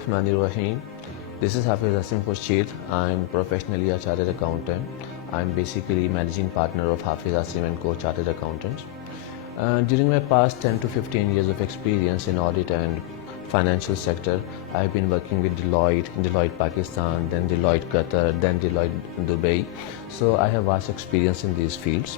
Bismillahirrahmanirrahim. This is Hafiz Hasim Khurshid. I'm professionally a chartered accountant. I'm basically managing partner of Hafiz Hasim & Co. Chartered Accountants. During my past 10 to 15 years of experience in audit and financial sector, I've been working with Deloitte Pakistan, then Deloitte Qatar, then Deloitte Dubai. So I have vast experience in these fields.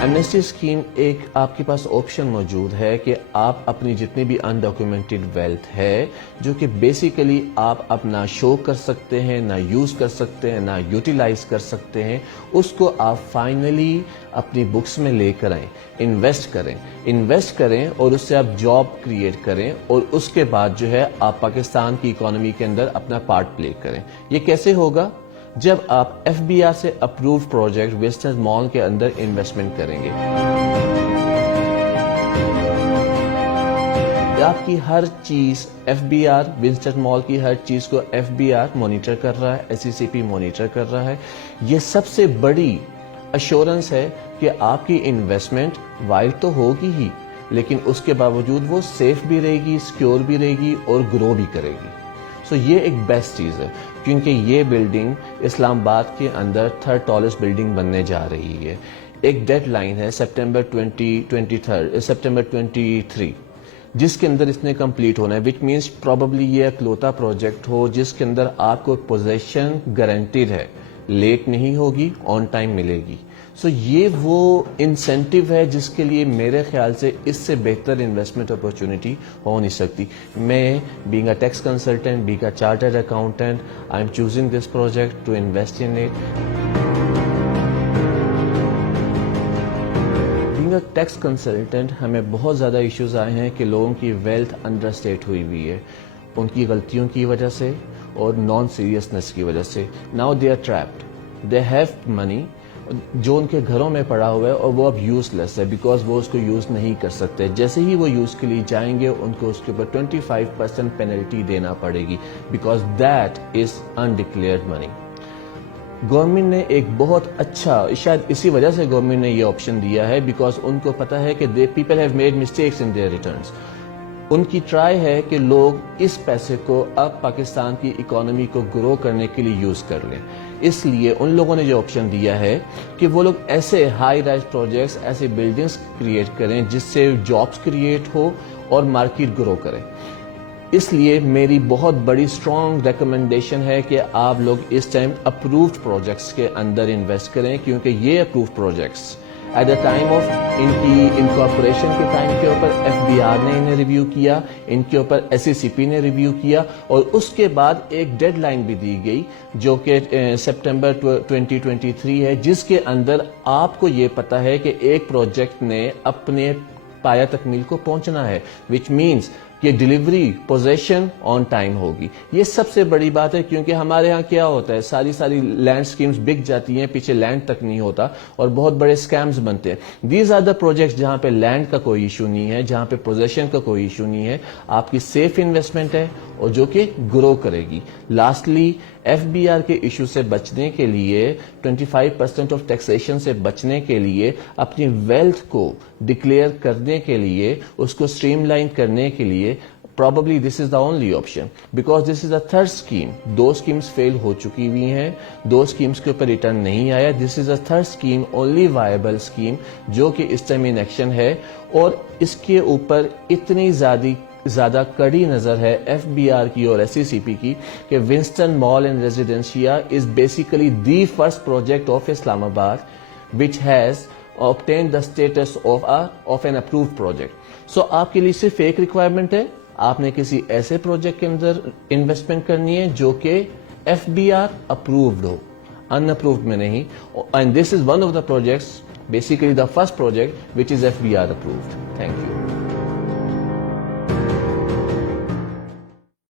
Amnesty scheme ایک آپ کے پاس option موجود ہے کہ آپ اپنی جتنی بھی انڈاکیومنٹڈ ویلتھ ہے جو کہ بیسیکلی آپ اپنا شو کر سکتے ہیں، نہ یوز کر سکتے ہیں، نہ یوٹیلائز کر سکتے ہیں، اس کو آپ فائنلی اپنی بکس میں لے کر آئیں، انویسٹ کریں اور اس سے آپ جاب کریٹ کریں اور اس کے بعد جو ہے آپ پاکستان کی اکانومی کے اندر اپنا پارٹ پلے کریں. یہ کیسے ہوگا؟ جب آپ ایف بی آر سے اپروو پروجیکٹ ویسٹرن مال کے اندر انویسٹمنٹ کریں گے. آپ کی ہر چیز ایف بی آر، ویسٹرن مال کی ہر چیز کو ایف بی آر مانیٹر کر رہا ہے، ایس سی سی پی مانیٹر کر رہا ہے. یہ سب سے بڑی ایشورنس ہے کہ آپ کی انویسٹمنٹ وائڈ تو ہوگی ہی لیکن اس کے باوجود وہ سیف بھی رہے گی، سیکیور بھی رہے گی اور گرو بھی کرے گی. سو یہ ایک بیسٹ چیز ہے کیونکہ یہ بلڈنگ اسلام آباد کے اندر تھرڈ ٹالسٹ بلڈنگ بننے جا رہی ہے. ایک ڈیڈ لائن ہے سپٹمبر 2023 جس کے اندر اس نے کمپلیٹ ہونا ہے، وچ مینس پروبیبلی یہ اکلوتا پروجیکٹ ہو جس کے اندر آپ کو پوزیشن گارنٹیڈ ہے، لیٹ نہیں ہوگی، آن ٹائم ملے گی. سو یہ وہ انسینٹیو ہے جس کے لیے میرے خیال سے اس سے بہتر انویسٹمنٹ اپرچونٹی ہو نہیں سکتی. میں being a tax consultant, being a chartered accountant, I am choosing this project to invest in it. Being a tax consultant ہمیں بہت زیادہ ایشوز آئے ہیں کہ لوگوں کی ویلتھ انڈر اسٹیٹ ہوئی ہے ان کی غلطیوں کی وجہ سے اور نان سیریسنس کی وجہ سے. Now they are trapped, they have money جو ان کے گھروں میں پڑا ہوا ہے اور وہ اب یوز لیس ہے بیکاز وہ اس کو یوز نہیں کر سکتے. جیسے ہی وہ یوز کے لیے جائیں گے ان کو اس کے اوپر 25% پینلٹی دینا پڑے گی because that is undeclared money. Government نے ایک بہت اچھا، شاید اسی وجہ سے گورنمنٹ نے یہ آپشن دیا ہے بیکاز ان کو پتا ہے کہ people have made mistakes in their returns. ان کی ٹرائی ہے کہ لوگ اس پیسے کو اب پاکستان کی اکانومی کو گرو کرنے کے لیے یوز کر لیں. اس لیے ان لوگوں نے جو آپشن دیا ہے کہ وہ لوگ ایسے ہائی رائز پروجیکٹس، ایسے بلڈنگز کریٹ کریں جس سے جابس کریٹ ہو اور مارکیٹ گرو کرے. اس لیے میری بہت بڑی اسٹرانگ ریکمنڈیشن ہے کہ آپ لوگ اس ٹائم اپرووڈ پروجیکٹس کے اندر انویسٹ کریں کیونکہ یہ approved projects at the time of ان کی انکارپوریشن کے ٹائم کے اوپر ایف بی آر نے انہیں ریویو کیا، ان کے اوپر ایس سی سی پی نے ریویو کیا اور اس کے بعد ایک ڈیڈ لائن بھی دی گئی جو کہ سپٹمبر 2023 ہے جس کے اندر آپ کو یہ پتا ہے کہ ایک پروجیکٹ نے اپنے پایہ تکمیل کو پہنچنا ہے وچ مینس کہ ڈیلیوری پوزیشن آن ٹائم ہوگی. یہ سب سے بڑی بات ہے کیونکہ ہمارے ہاں کیا ہوتا ہے، ساری لینڈ سکیمز بک جاتی ہیں، پیچھے لینڈ تک نہیں ہوتا اور بہت بڑے سکیمز بنتے ہیں. دیز آر دا پروجیکٹس جہاں پہ لینڈ کا کوئی ایشو نہیں ہے، جہاں پہ پوزیشن کا کوئی ایشو نہیں ہے، آپ کی سیف انویسٹمنٹ ہے اور جو کہ گرو کرے گی. لاسٹلی ایف بی آر کے ایشو سے بچنے کے لیے، 25% آف ٹیکسیشن سے بچنے کے لیے، اپنی ویلتھ کو ڈکلیئر کرنے کے لیے، اس کو اسٹریم لائن کرنے کے لیے probably this is the only option because this is the third scheme. Do schemes fail ہو چکی ہوئی ہیں، دو schemes کے اوپر ریٹرن نہیں آیا. this is the third scheme, only viable scheme جو کہ اس ٹائم ان ایکشن ہے اور اس کے اوپر اتنی زیادہ کڑی نظر ہے ایف بی آر کی اور ایس سی سی پی کی کہ Winston mall and Residencia is basically the first project of Islamabad which has obtained the status of an approved project. So آپ کے لیے صرف ایک ریکوائرمنٹ ہے، آپ نے کسی ایسے پروجیکٹ کے اندر انویسٹمنٹ کرنی ہے جو کہ ایف بی آر اپرووڈ ہو، ان اپرووڈ میں نہیں. And this is one of the projects, basically the first project which is F B R approved. Thank you.